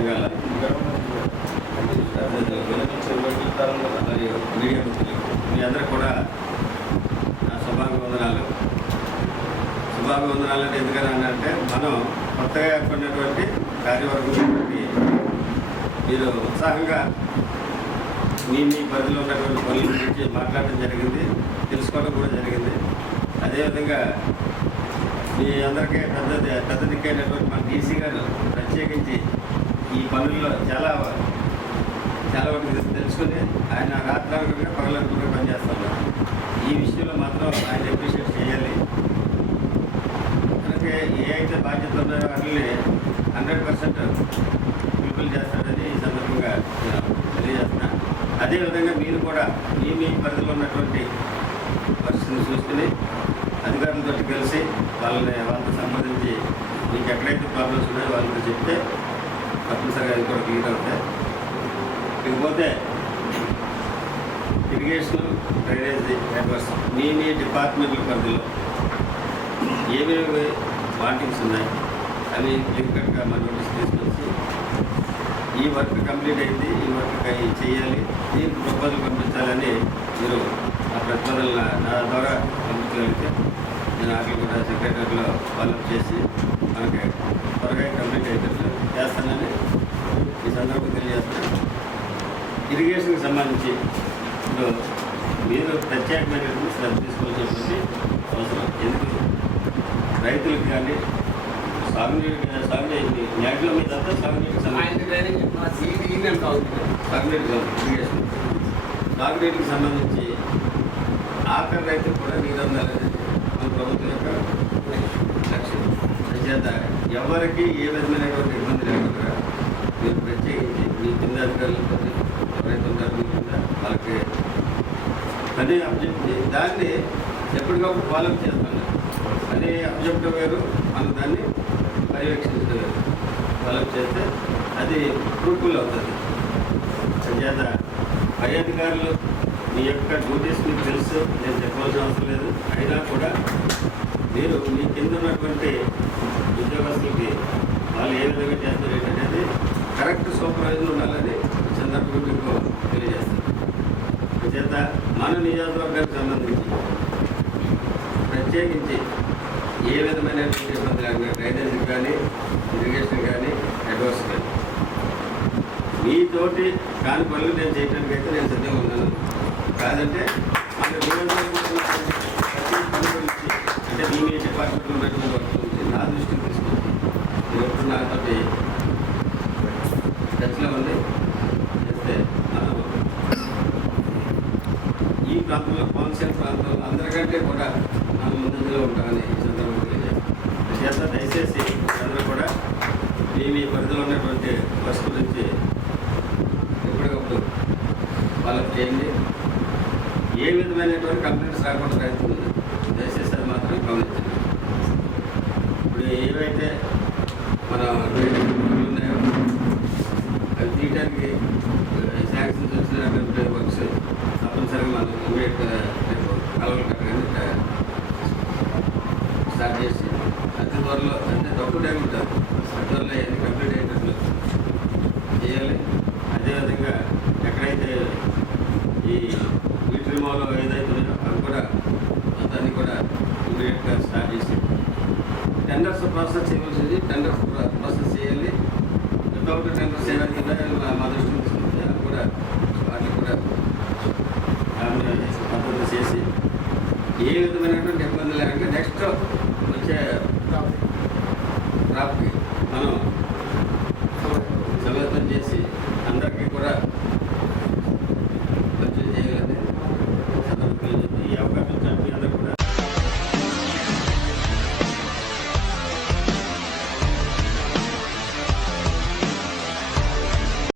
మీ అందరూ కూడా నా శుభాభివందనాలు. శుభాభివందనాలు అంటే ఎందుకని అంటే మనం కొత్తగా ఏర్పడినటువంటి కార్యవర్గం మీరు ఉత్సాహంగా మీ మీ పరిధిలో ఉన్నటువంటి పనుల గురించి మాట్లాడటం జరిగింది తెలుసుకోవడం కూడా జరిగింది. అదేవిధంగా మీ అందరికీ పెద్ద పెద్ద దిక్కైనటువంటి మన డీసీ గారు ప్రత్యేకించి ఈ పనుల్లో చాలా చాలా వరకు తెలుసుకుని ఆయన రాత్రాంగంగా పగలనుకుంటే పనిచేస్తున్నారు ఈ విషయంలో మాత్రం ఆయన అప్రిషియేట్ చేయాలి. అందుకే ఏ అయితే బాధ్యత ఉన్నాయో వాటిని హండ్రెడ్ పర్సెంట్ ఫుల్ఫిల్ చేస్తాడని ఈ సందర్భంగా నేను తెలియజేస్తున్నా. అదేవిధంగా మీరు కూడా మీ మీ పరిధిలో ఉన్నటువంటి పరిస్థితిని చూసుకుని అధికారులతో కలిసి వాళ్ళని వాళ్ళతో సంబంధించి మీకు ఎక్కడైతే ప్రాబ్లమ్స్ ఉన్నాయో వాళ్ళతో చెప్తే తప్పనిసరిగా అది కూడా క్లియర్ అవుతాయి. ఇకపోతే ఇరిగేషన్ డ్రైనేజ్ నెట్వర్క్స్ మీ మీ డిపార్ట్మెంట్ల పరిధిలో ఏమేమి వాంటింగ్స్ ఉన్నాయి? అవి క్లియర్కట్గా మన నోటీస్ తీసుకొచ్చి ఈ వర్క్ కంప్లీట్ అయింది ఈ వర్క్ చేయాలి ఈ ప్రపోజల్ పంపించాలని మీరు ఆ ప్రతిపాదనలు నా- ద్వారా పంపించగలిగితే నేను వాటిని కూడా సెక్రటరీలో ఫాలోఅప్ చేసి మనకి త్వరగా కంప్లీట్ అవుతుంది చేస్తానని ఈ సందర్భంగా తెలియజేస్తున్నాను. ఇరిగేషన్కి సంబంధించి ఇప్పుడు మీరు ప్రత్యేకమైనటువంటి శ్రద్ధ తీసుకోవాల్సినటువంటి అవసరం. ఎందుకు? రైతులకు కానీ సాగునీరు సాగునీరు నేటిలో మీద అంతా సాగునీటికి సంబంధించి. సాగునీరు. కాదు, ఇరిగేషన్ సాగునీటికి సంబంధించి ఆఖరి రైతులు కూడా నీరు అందాలనేది మన ప్రభుత్వం యొక్క లక్ష్యం. అందుచేత ఎవరికి ఏ విధమైనటువంటి ఇబ్బంది లేకుండా మీరు ప్రత్యేకించి మీ కింద అధికారులతో ఎవరైతే ఉంటారో మీ కింద వాళ్ళకి పని అబ్జెక్ట్ దాన్ని ఎప్పటికప్పుడు ఫాలోఅప్ చేస్తాను అని అబ్జెక్ట్ వేరు మనం దాన్ని పర్యవేక్షించడం వేరు ఫాలోఅప్ చేస్తే అది ఫ్రూట్ఫుల్ అవుతుంది. అంచేత పై అధికారులు మీ యొక్క డ్యూటీస్ మీకు తెలుసు నేను చెప్పవలసిన అవసరం లేదు. అయినా కూడా మీరు మీ కింద ఉన్నటువంటి ఉద్యోగస్తులకి వాళ్ళు ఏ విధంగా చేస్తారు ఏంటనేది కరెక్ట్ సూపర్వైజర్ ఉండాలని సందర్భంగా మీకు తెలియజేస్తారు. చేత మన నియోజకవర్గానికి సంబంధించి ప్రత్యేకించి ఏ విధమైనటువంటి ఇబ్బంది లేకుండా డ్రైనేజ్ కానీ ఇరిగేషన్ కానీ నెట్వర్క్స్ కానీ మీతోటి కాని పనులు నేను చేయడానికి అయితే నేను సిద్ధంగా ఉన్నాను. కాదంటే మన నియోజకవర్గం మీ ఉన్నటువంటి వర్క్ గురించి నా దృష్టికి తీసుకొచ్చి ఎప్పుడు నాతోటి టచ్లో ఉంది చేస్తే ఈ ప్రాంతంలో కోనసీమ ప్రాంతంలో అందరికంటే కూడా మనం ముందంజలో ఉంటామని ఈ సందర్భంగా చేత దయచేసి అందరూ కూడా మీ మీ పరిధిలో ఉన్నటువంటి బస్ గురించి ఎప్పటికప్పుడు వాళ్ళకి చేయండి. ఏ విధమైనటువంటి కంప్లైంట్స్ రాకుండా ప్రయత్నం దయచేసి అది మాత్రం గమనించండి. ఏవైతే మన ఉన్నాయో అవి తీయడానికి శాంక్షన్స్ వచ్చినటువంటి వర్క్స్ తప్పనిసరిగా మనం ఇమీడియట్ రేపు కలవలు కట్టగానే స్టార్ట్ చేసి అతి త్వరలో అంటే తక్కువ టైం ఉంటుంది. అతి త్వరలో కంప్లీట్ అయ్యేటట్లు చేయాలి అదేవిధంగా ఎక్కడైతే ఈ వీటి మాలో ఏదైతే ఉన్నాయో అవి కూడా మొత్తాన్ని కూడా ఇమీడియట్గా స్టార్ట్ చేసి టెండర్స్ ప్రాసెస్ చేయవలసింది టెండర్స్ ప్రాసెస్ చేయాలి. వితౌట్ టెండర్స్ ఏవైతే ఉన్నాయో మా దృష్టి తీసుకుంటే అది కూడా వాటిని కూడా పద్ధతి చేసి ఏ విధంగా